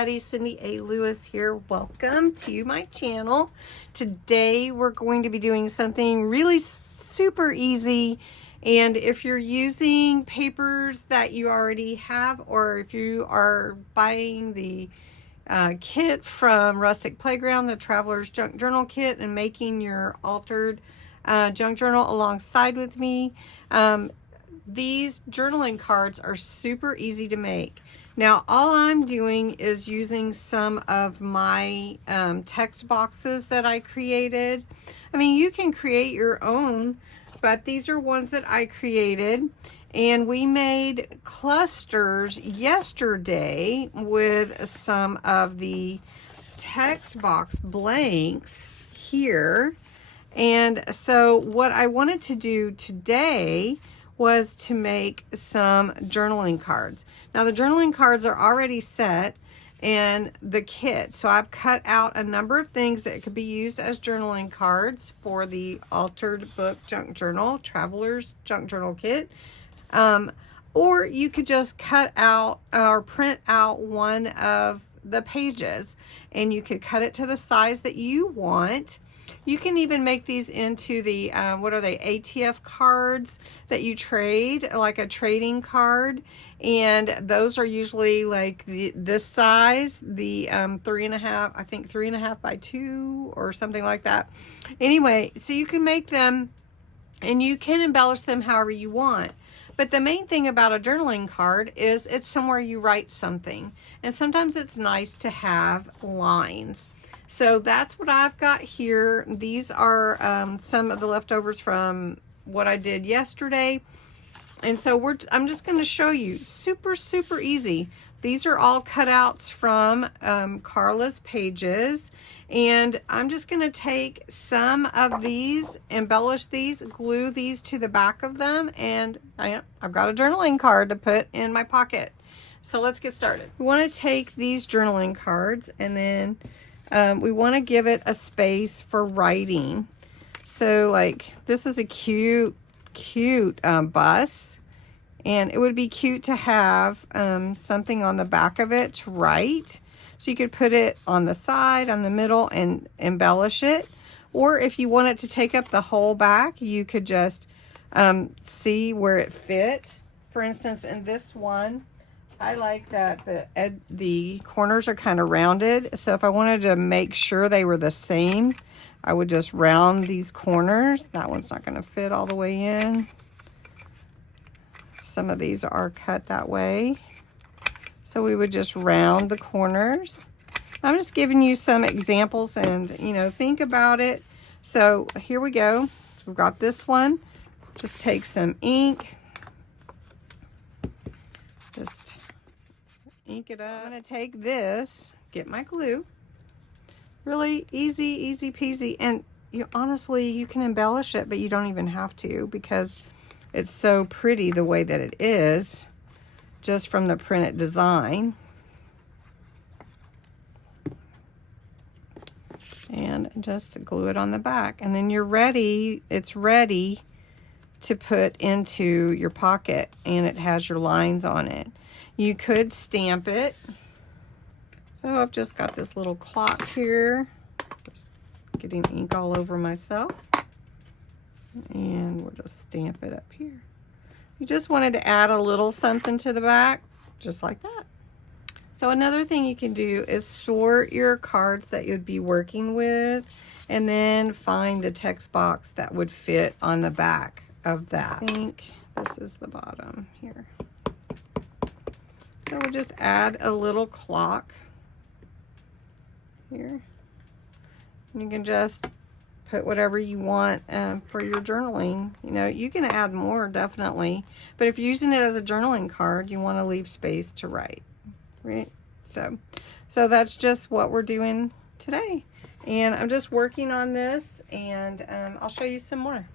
everybody, Cindy A. Lewis here. Welcome to my channel. Today we're going to be doing something really super easy, and if you're using papers that you already have, or if you are buying the kit from Rustic Playground, the Traveler's Junk Journal Kit, and making your altered junk journal alongside with me, these journaling cards are super easy to make. Now, all I'm doing is using some of my text boxes that I created. I mean, you can create your own, but these are ones that I created. And we made clusters yesterday with some of the text box blanks here. And so what I wanted to do today was to make some journaling cards. Now the journaling cards are already set in the kit, so I've cut out a number of things that could be used as journaling cards for the Altered Book Junk Journal, Traveler's Junk Journal Kit. Or you could just cut out or print out one of the pages, and you could cut it to the size that you want. You can even make these into the, what are they, ATF cards that you trade, like a trading card. And those are usually like this size, the 3.5, I think 3.5 by 2 or something like that. Anyway, so you can make them and you can embellish them however you want. But the main thing about a journaling card is it's somewhere you write something. And sometimes it's nice to have lines. So that's what I've got here. These are some of the leftovers from what I did yesterday. And so I'm just going to show you. Super, super easy. These are all cutouts from Carla's pages. And I'm just going to take some of these, embellish these, glue these to the back of them. And I've got a journaling card to put in my pocket. So let's get started. We want to take these journaling cards, and then we want to give it a space for writing. So like this is a cute bus, and it would be cute to have something on the back of it to write. So you could put it on the side, on the middle, and embellish it. Or if you want it to take up the whole back, you could just see where it fit. For instance, in this one, I like that the corners are kind of rounded. So if I wanted to make sure they were the same, I would just round these corners. That one's not going to fit all the way in. Some of these are cut that way. So we would just round the corners. I'm just giving you some examples, and think about it. So here we go. So we've got this one. Just take some ink. Just ink it up. I'm going to take this, get my glue. Really easy peasy. And honestly, you can embellish it, but you don't even have to, because it's so pretty the way that it is, just from the printed design. And just glue it on the back, and then you're ready. It's ready to put into your pocket, and it has your lines on it. You could stamp it. So I've just got this little clock here, just getting ink all over myself, and we'll just stamp it up here. You just wanted to add a little something to the back, just like that. So another thing you can do is sort your cards that you'd be working with, and then find the text box that would fit on the back of that. I think this is the bottom here. So we'll just add a little clock here. And you can just put whatever you want for your journaling. You can add more, definitely. But if you're using it as a journaling card, you want to leave space to write, right? So that's just what we're doing today. And I'm just working on this, and I'll show you some more.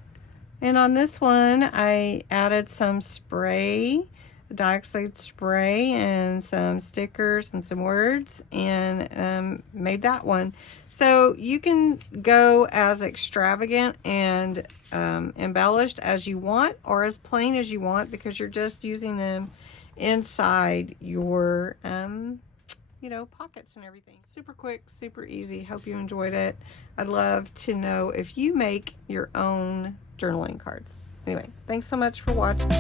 And on this one, I added some spray, dioxide spray, and some stickers and some words, and made that one. So you can go as extravagant and embellished as you want, or as plain as you want, because you're just using them inside your you know, pockets and everything. Super quick, super easy. Hope you enjoyed it. I'd love to know if you make your own journaling cards. Anyway, thanks so much for watching.